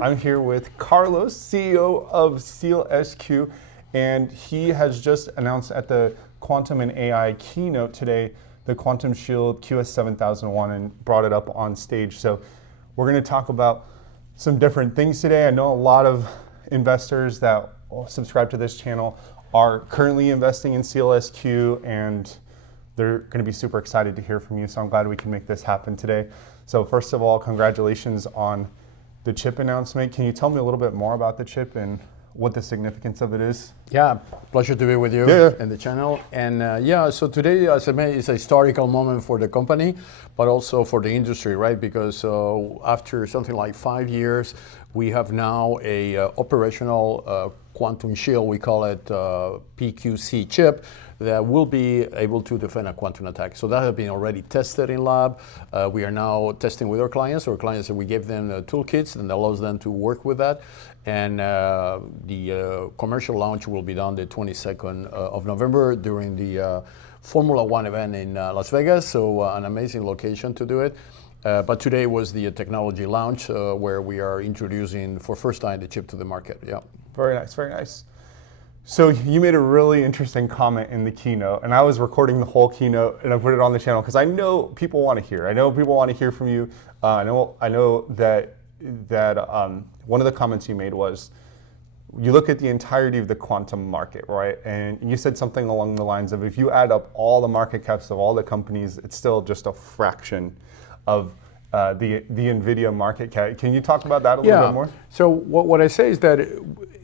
I'm here with Carlos, CEO of SEALSQ, and he has just announced at the Quantum and AI keynote today the Quantum Shield QA7001 and brought it up on stage. So we're going to talk about some different things today. I know a lot of investors that subscribe to this channel are currently investing in SEALSQ, and they're going to be super excited to hear from you. So I'm glad we can make this happen today. So first of all, congratulations on the chip announcement. Can you tell me a little bit more about the chip and what the significance of it is? Yeah, pleasure to be with you in the channel. And so today, as I mentioned, is a historical moment for the company, but also for the industry, right? Because after something like 5 years, we have now a operational Quantum Shield, we call it PQC chip, that will be able to defend a quantum attack. So that has been already tested in lab. We are now testing with our clients. Our clients, we gave them toolkits and allows them to work with that. And the commercial launch will be done the 22nd of November during the Formula One event in Las Vegas. So an amazing location to do it. But today was the technology launch where we are introducing for first time the chip to the market. Yeah. Very nice, very nice. So you made a really interesting comment in the keynote, and I was recording the whole keynote and I put it on the channel because I know people want to hear. I know people want to hear from you. I know that one of the comments you made was, you look at the entirety of the quantum market, right? And you said something along the lines of, if you add up all the market caps of all the companies, it's still just a fraction of the NVIDIA market cap. Can you talk about that a little bit more? So what I say is that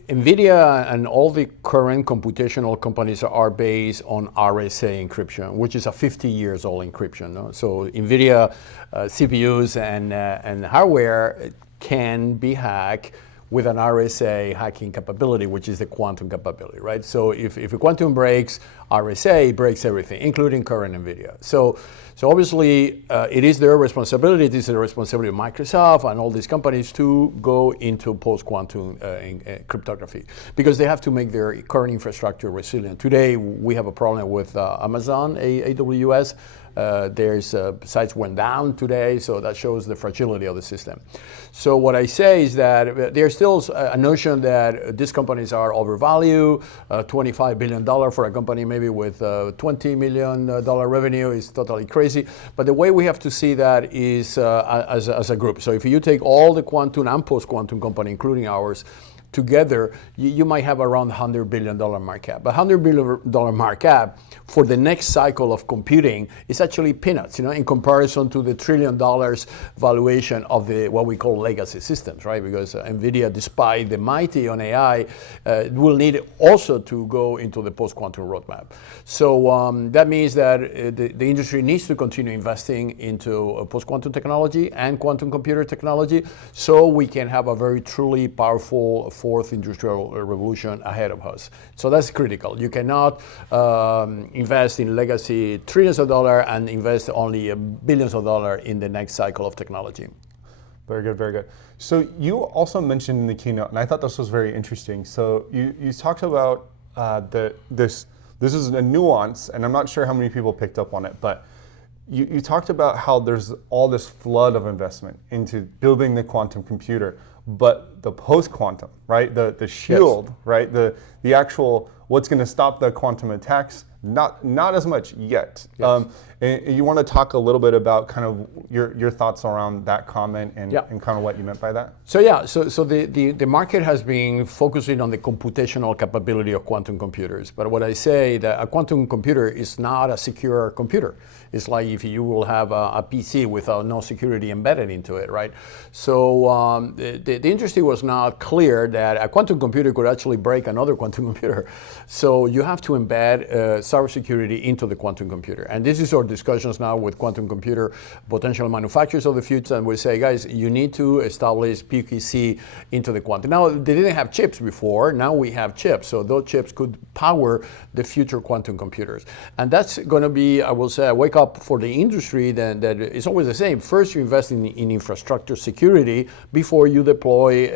NVIDIA and all the current computational companies are based on RSA encryption, which is a 50 years old encryption. No? So NVIDIA CPUs and hardware can be hacked with an RSA hacking capability, which is the quantum capability, right? So if a quantum breaks, RSA breaks everything, including current NVIDIA. So obviously, it is their responsibility, it is the responsibility of Microsoft and all these companies to go into post-quantum cryptography, because they have to make their current infrastructure resilient. Today, we have a problem with Amazon, AWS. There's sites went down today, so that shows the fragility of the system. So what I say is that there's still a notion that these companies are overvalued. $25 billion for a company maybe with $20 million revenue is totally crazy. But the way we have to see that is as a group. So if you take all the quantum and post-quantum company, including ours, together, you might have around $100 billion market cap. But $100 billion market cap for the next cycle of computing is actually peanuts, in comparison to the $1 trillion valuation of the what we call legacy systems, right? Because NVIDIA, despite the mighty on AI, will need also to go into the post-quantum roadmap. So that means that the industry needs to continue investing into post-quantum technology and quantum computer technology, so we can have a very truly powerful fourth industrial revolution ahead of us. So that's critical. You cannot invest in legacy trillions of dollars and invest only billions of dollars in the next cycle of technology. Very good, very good. So you also mentioned in the keynote, and I thought this was very interesting. So you talked about this is a nuance, and I'm not sure how many people picked up on it, but you talked about how there's all this flood of investment into building the quantum computer, but the post-quantum, right? The shield, yes, right? The actual what's going to stop the quantum attacks, not as much yet. Yes. And you want to talk a little bit about kind of your thoughts around that comment and kind of what you meant by that? So so the market has been focusing on the computational capability of quantum computers. But what I say that a quantum computer is not a secure computer. It's like if you will have a PC without no security embedded into it, right? So the industry was not clear that a quantum computer could actually break another quantum computer. So you have to embed cybersecurity into the quantum computer. And this is our discussions now with quantum computer potential manufacturers of the future, and we say, guys, you need to establish PQC into the quantum. Now, they didn't have chips before. Now we have chips. So those chips could power the future quantum computers. And that's going to be, I will say, a wake up for the industry that it's always the same. First, you invest in infrastructure security before you deploy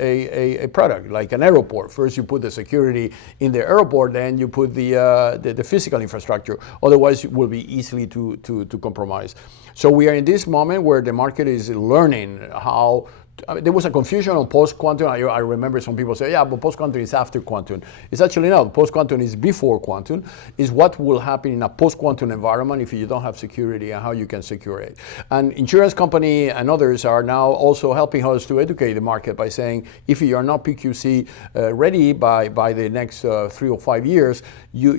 a product, like an airport. First, you put the security in the airport, then you put the physical infrastructure. Otherwise, it will be easily to compromise. So we are in this moment where the market is learning how there was a confusion on post-quantum. I remember some people say, yeah, but post-quantum is after quantum. It's actually not. Post-quantum is before quantum. Is what will happen in a post-quantum environment if you don't have security and how you can secure it. And insurance company and others are now also helping us to educate the market by saying, if you are not PQC ready by the next 3 or 5 years, your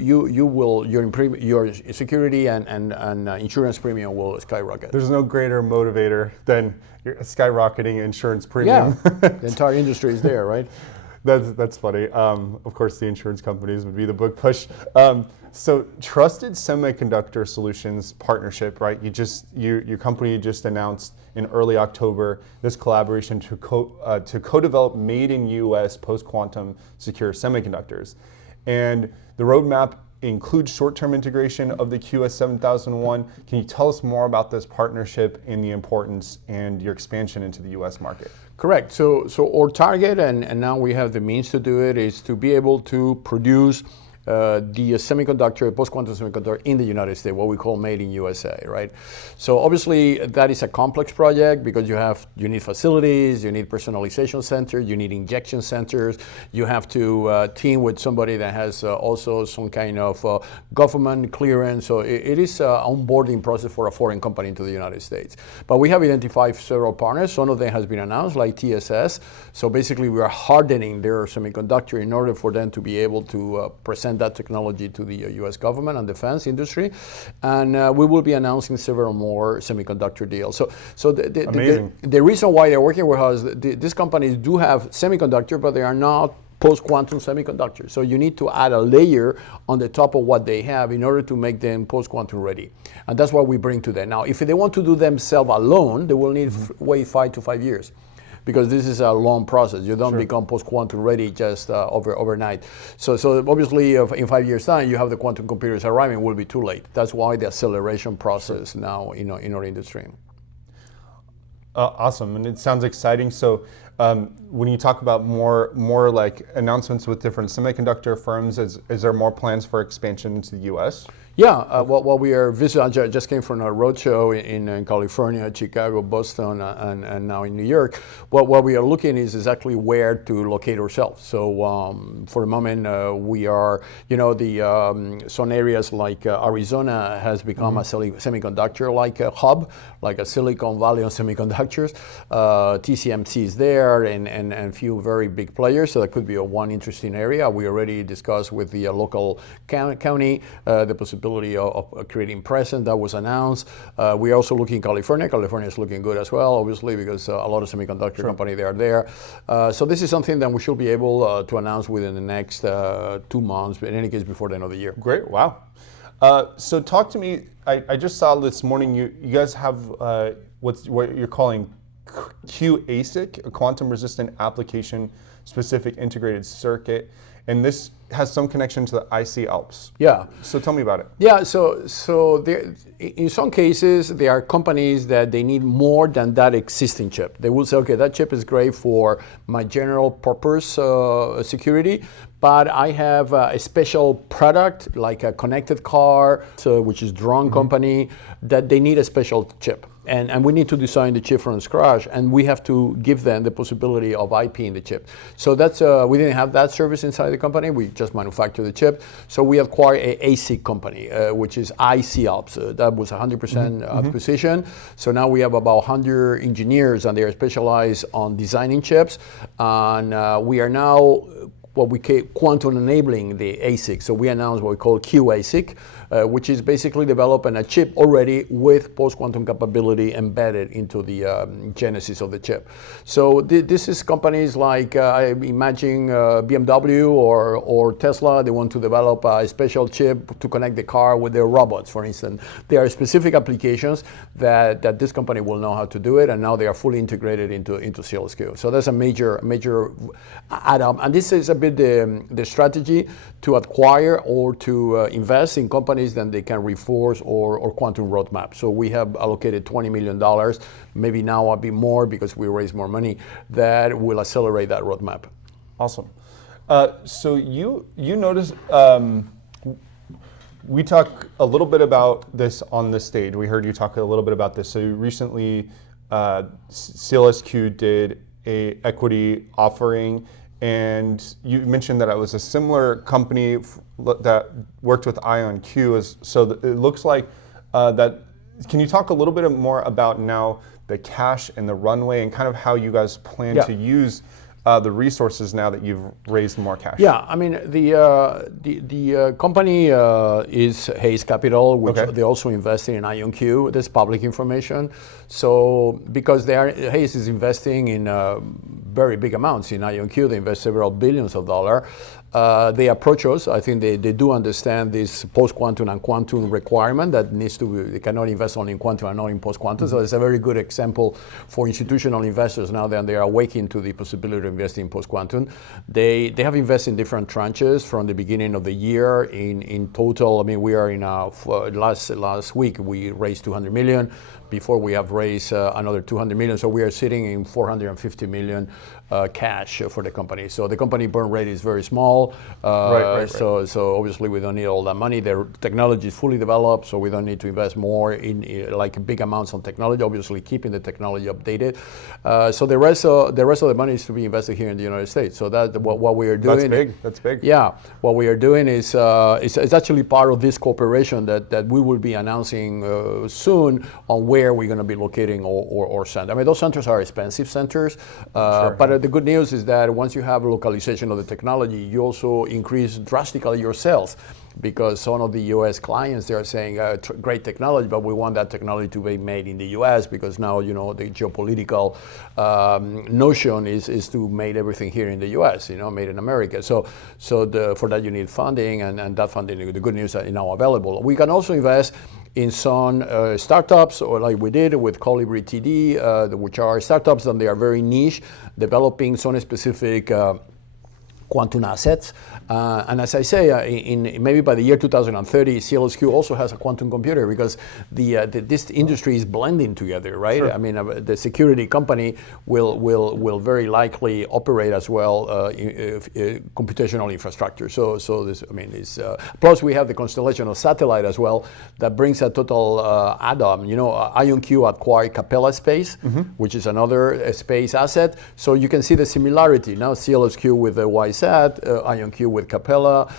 security and insurance premium will skyrocket. There's no greater motivator than skyrocketing insurance premium. Yeah, the entire industry is there, right? That's funny. Of course, the insurance companies would be the big push. So, Trusted Semiconductor Solutions Partnership, right? Your company just announced in early October this collaboration to co-develop made in U.S. post-quantum secure semiconductors, and the roadmap includes short-term integration of the QS7001. Can you tell us more about this partnership and the importance and your expansion into the U.S. market? Correct. So our target, and now we have the means to do it, is to be able to produce the semiconductor, post-quantum semiconductor in the United States, what we call made in USA, right? So obviously that is a complex project because you need facilities, you need personalization centers, you need injection centers, you have to team with somebody that has also some kind of government clearance. So it is an onboarding process for a foreign company into the United States. But we have identified several partners. Some of them has been announced, like TSS. So basically we are hardening their semiconductor in order for them to be able to present that technology to the U.S. government and defense industry, and we will be announcing several more semiconductor deals. So the reason why they're working with us, these companies do have semiconductor, but they are not post-quantum semiconductors. So you need to add a layer on the top of what they have in order to make them post-quantum ready. And that's what we bring to them. Now, if they want to do themselves alone, they will need wait 5 to 5 years, because this is a long process. You don't become post-quantum ready just overnight. So obviously, in 5 years' time, you have the quantum computers arriving, it will be too late. That's why the acceleration process now in our industry. Awesome, and it sounds exciting. So when you talk about more like announcements with different semiconductor firms, is there more plans for expansion into the U.S.? Yeah, what we are visiting, I just came from a roadshow in California, Chicago, Boston, and now in New York. What we are looking is exactly where to locate ourselves. So for the moment, we are, some areas like Arizona has become a semiconductor hub, like a Silicon Valley of semiconductors. TSMC is there, and a few very big players. So that could be one interesting area. We already discussed with the local county the possibility of creating presence that was announced. We're also looking in California. California is looking good as well, obviously, because a lot of semiconductor companies they are there. So this is something that we should be able to announce within the next 2 months, but in any case before the end of the year. Great, wow. So talk to me, I just saw this morning you guys have what you're calling QASIC, a quantum resistant application specific integrated circuit, and this has some connection to the IC'Alps. Yeah. So tell me about it. Yeah. So there, in some cases, there are companies that they need more than that existing chip. They will say, okay, that chip is great for my general purpose security, but I have a special product like a connected car, which is drone company, that they need a special chip. And we need to design the chip from scratch, and we have to give them the possibility of IP in the chip. So that's we didn't have that service inside the company. We just manufacture the chip. So we acquired an ASIC company, which is IC'Alps. That was 100% acquisition. So now we have about 100 engineers, and they are specialized on designing chips. And we are now what we call quantum enabling the ASIC. So we announced what we call QASIC, which is basically developing a chip already with post-quantum capability embedded into the genesis of the chip. So this is companies like, I imagine BMW or Tesla, they want to develop a special chip to connect the car with their robots, for instance. There are specific applications that this company will know how to do it, and now they are fully integrated into SEALSQ. So that's a major add-on. And this is a bit the strategy to acquire or to invest in companies that they can reinforce or quantum roadmap. So we have allocated $20 million, maybe now a bit more because we raise more money, that will accelerate that roadmap. Awesome. So you notice, we talk a little bit about this on the stage. We heard you talk a little bit about this. So recently, SEALSQ did a equity offering, and you mentioned that it was a similar company that worked with IonQ. So it looks like that. Can you talk a little bit more about now the cash and the runway and kind of how you guys plan to use the resources now that you've raised more cash? Yeah, I mean the company is Hayes Capital, which they also invested in IonQ. That's public information. So because Hayes is investing in very big amounts in IonQ, they invest several billions of dollars. They approach us. I think they do understand this post-quantum and quantum requirement that needs to be, they cannot invest only in quantum and not in post-quantum. So it's a very good example for institutional investors now that they are awakening to the possibility of investing in post-quantum. They have invested in different tranches from the beginning of the year. In total, I mean, we are in last week we raised 200 million. Before we have raised another 200 million, so we are sitting in 450 million cash for the company. So the company burn rate is very small. So obviously we don't need all that money. Their technology is fully developed, so we don't need to invest more in like big amounts on technology. Obviously keeping the technology updated. So the rest of the money is to be invested here in the United States. So that's what we are doing. That's big. That's big. Yeah, what we are doing is it's actually part of this cooperation that we will be announcing soon on where we're going to be locating or center. I mean, those centers are expensive centers, but the good news is that once you have localization of the technology, you also increase drastically your sales. Because some of the U.S. clients, they are saying, great technology, but we want that technology to be made in the U.S. because now, you know, the geopolitical notion is to make everything here in the U.S., you know, made in America. So for that you need funding, and that funding, the good news is now available. We can also invest in some startups, or like we did with Colibri TD, which are startups and they are very niche, developing some specific quantum assets. And as I say, maybe by the year 2030, SEALSQ also has a quantum computer because this industry is blending together, right? Sure. I mean, the security company will very likely operate as well computational infrastructure. So this, I mean, plus we have the constellation of satellite as well that brings a total add-on. You know, IonQ acquired Capella Space, which is another space asset. So you can see the similarity. Now SEALSQ with the YSAT, IonQ with Capella.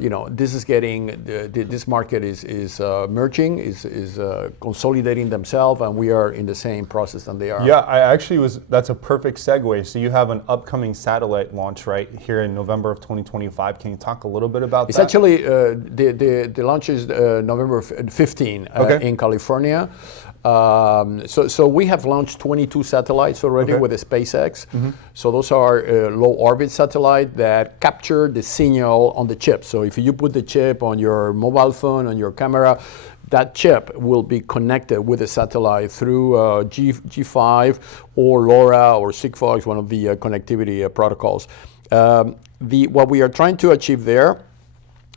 You know, this is getting this market is merging, is consolidating themselves, and we are in the same process than they are. Yeah, I actually that's a perfect segue. So you have an upcoming satellite launch right here in November of 2025. Can you talk a little bit about that? It's actually the launch is November 15 in California. So we have launched 22 satellites already with the SpaceX. So those are low orbit satellite that capture the signal on the chip. So if you put the chip on your mobile phone, on your camera, that chip will be connected with the satellite through G5 or LoRa or Sigfox, one of the connectivity protocols. What we are trying to achieve there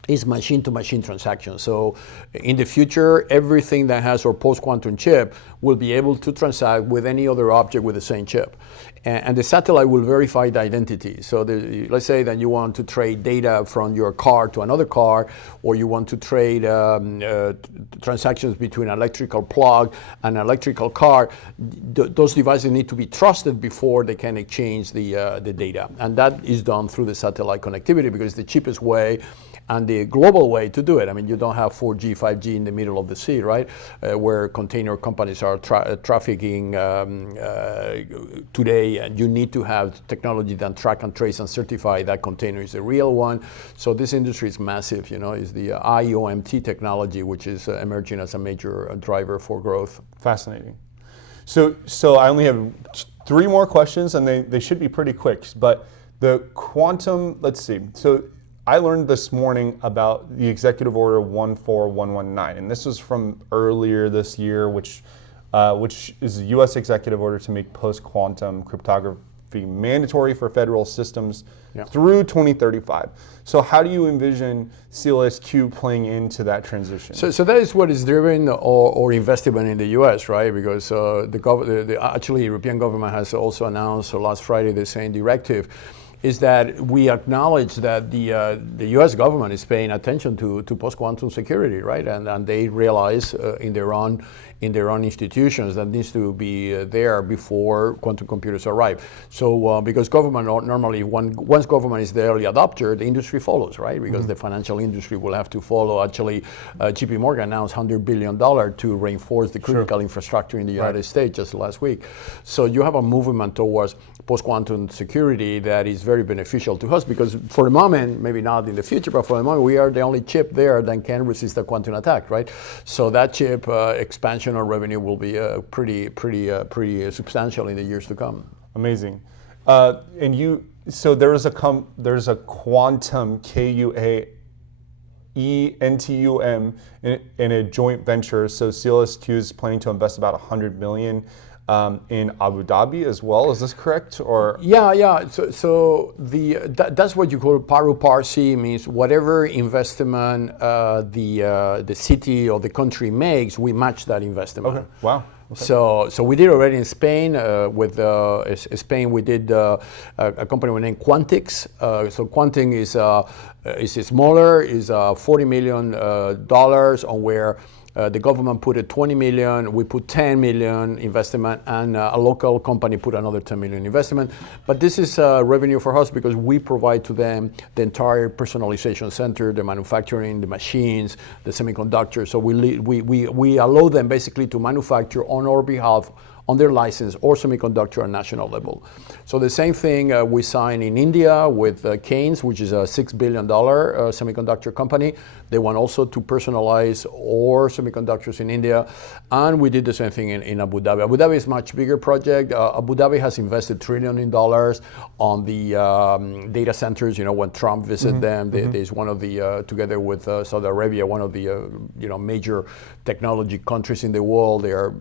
is machine-to-machine transactions. So in the future, everything that has our post-quantum chip will be able to transact with any other object with the same chip. And the satellite will verify the identity. So let's say that you want to trade data from your car to another car, or you want to trade transactions between an electrical plug and an electrical car. Those devices need to be trusted before they can exchange the data. And that is done through the satellite connectivity because it's the cheapest way and the global way to do it. I mean, you don't have 4G, 5G in the middle of the sea, right? Where container companies are trafficking today, and you need to have technology that track and trace and certify that container is a real one. So this industry is massive, you know, is the IOMT technology, which is emerging as a major driver for growth. Fascinating. So I only have 3 more questions, and they should be pretty quick. But the quantum, let's see. So I learned this morning about the Executive Order 14119, and this was from earlier this year, which is a U.S. executive order to make post-quantum cryptography mandatory for federal systems through 2035. So how do you envision SEALSQ playing into that transition? So that is what is driven or investment in the U.S., right? Because actually the European government has also announced last Friday the same directive, is that we acknowledge that the U.S. government is paying attention to post-quantum security, right? And they realize in their own in their own institutions that needs to be there before quantum computers arrive. So because government normally, once government is the early adopter, the industry follows, right? Because the financial industry will have to follow. Actually, JP Morgan announced $100 billion to reinforce the critical infrastructure in the United States just last week. So you have a movement towards post-quantum security that is very beneficial to us, because for the moment, maybe not in the future, but for the moment, we are the only chip there that can resist a quantum attack, right? So that chip expansion or revenue will be pretty substantial in the years to come. Amazing. So there's a Quantum QA7001 in a joint venture. So SEALSQ is planning to invest about $100 million. In Abu Dhabi as well, is this correct? Or yeah. So that's what you call paru parsi, means whatever investment the city or the country makes, we match that investment. Okay. Wow. Okay. So we did already in Spain. With Spain, we did a company named Quantix. So Quantum is smaller, is $40 million on where. The government put $20 million, we put $10 million investment, and a local company put another $10 million investment. But this is revenue for us because we provide to them the entire personalization center, the manufacturing, the machines, the semiconductors. So we allow them basically to manufacture on our behalf, on their license or semiconductor at national level. So the same thing we signed in India with Keynes, which is a $6 billion semiconductor company. They want also to personalize all semiconductors in India. And we did the same thing in Abu Dhabi. Abu Dhabi is a much bigger project. Abu Dhabi has invested $1 trillion on the data centers. When Trump visited them, there's one of the, together with Saudi Arabia, one of the major technology countries in the world. They are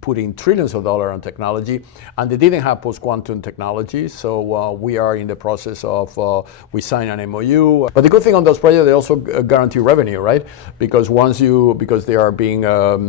putting trillions of dollars on technology, and they didn't have post-quantum technology. So we are in the process of, we signed an MOU. But the good thing on those projects, they also guarantee revenue, right? Because because they are being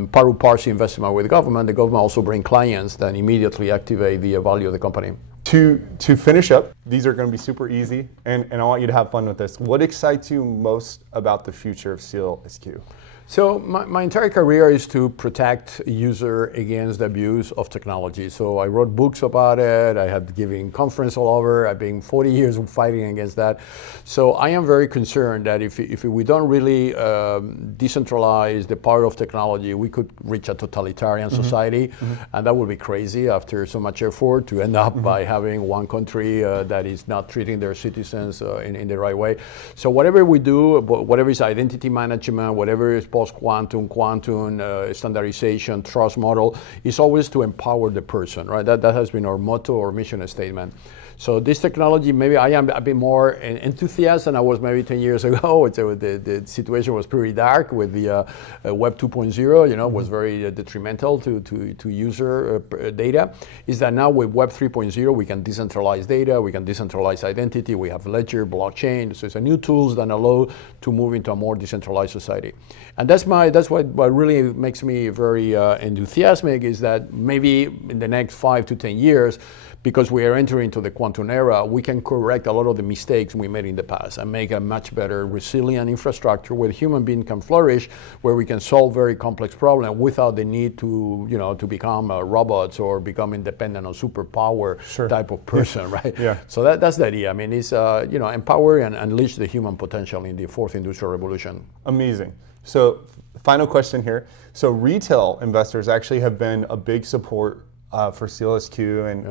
paru parsi investment with the government also bring clients that immediately activate the value of the company. To finish up, these are going to be super easy, and I want you to have fun with this. What excites you most about the future of SEALSQ? So my entire career is to protect user against the abuse of technology. So I wrote books about it. I had given conference all over. I've been 40 years fighting against that. So I am very concerned that if we don't really decentralize the power of technology, we could reach a totalitarian society, and that would be crazy after so much effort to end up by having one country that is not treating their citizens in the right way. So whatever we do, whatever is identity management, whatever is post-quantum, quantum, standardization, trust model, is always to empower the person, right? That has been our motto or mission statement. So this technology, maybe I am a bit more enthusiastic than I was maybe 10 years ago. The situation was pretty dark with the Web 2.0, was very detrimental to user data. Is that now with Web 3.0, we can decentralize data, we can decentralize identity, we have ledger, blockchain. So it's a new tools that allow to move into a more decentralized society. And that's what really makes me very enthusiastic, is that maybe in the next 5 to 10 years, because we are entering into the quantum era, we can correct a lot of the mistakes we made in the past and make a much better resilient infrastructure where human being can flourish, where we can solve very complex problems without the need to become robots or become independent on superpower type of person, right? Yeah. So that's the idea. I mean, it's empower and unleash the human potential in the fourth industrial revolution. Amazing. So final question here. So retail investors actually have been a big support for SEALSQ and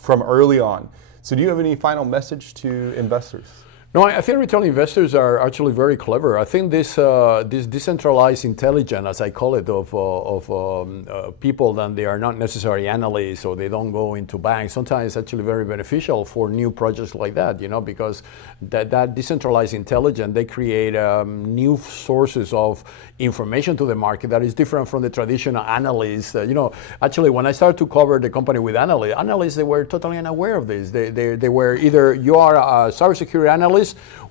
from early on. So do you have any final message to investors? No, I think retail investors are actually very clever. I think this decentralized intelligence, as I call it, of people that they are not necessarily analysts or they don't go into banks, sometimes it's actually very beneficial for new projects like that, because that decentralized intelligence, they create new sources of information to the market that is different from the traditional analysts. Actually, when I started to cover the company with analysts, they were totally unaware of this. They were either you are a cybersecurity analyst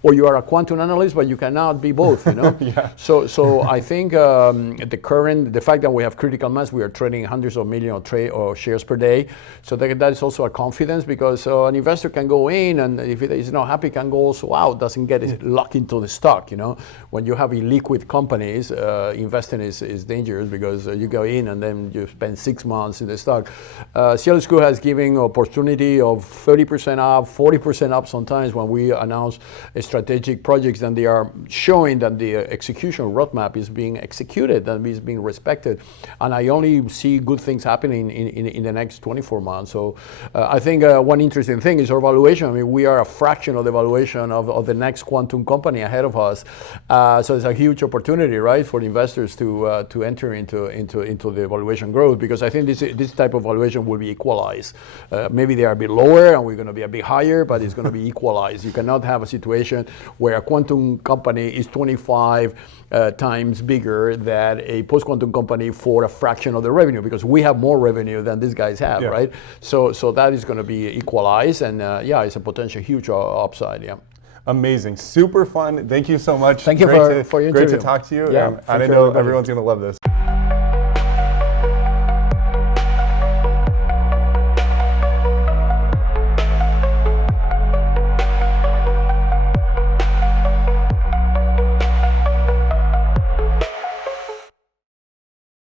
or you are a quantum analyst, but you cannot be both, you know? Yeah. So I think the fact that we have critical mass, we are trading hundreds of millions of shares per day. So that is also a confidence, because an investor can go in, and if it is not happy, can go also out, doesn't get locked into the stock, you know? When you have illiquid companies, investing is dangerous, because you go in and then you spend 6 months in the stock. SEALSQ has given opportunity of 30% up, 40% up sometimes when we announce strategic projects, and they are showing that the execution roadmap is being executed and is being respected. And I only see good things happening in the next 24 months. So I think one interesting thing is our valuation. I mean, we are a fraction of the valuation of the next quantum company ahead of us. So it's a huge opportunity, right, for investors to enter into the valuation growth, because I think this type of valuation will be equalized. Maybe they are a bit lower and we're going to be a bit higher, but it's going to be equalized. You cannot have a situation where a quantum company is 25 times bigger than a post-quantum company for a fraction of the revenue, because we have more revenue than these guys have, right? So that is going to be equalized, and yeah, it's a potential huge upside, yeah. Amazing, super fun. Thank you so much. Thank you for your interview. Great to talk to you. Yeah, and I know everyone's going to love this.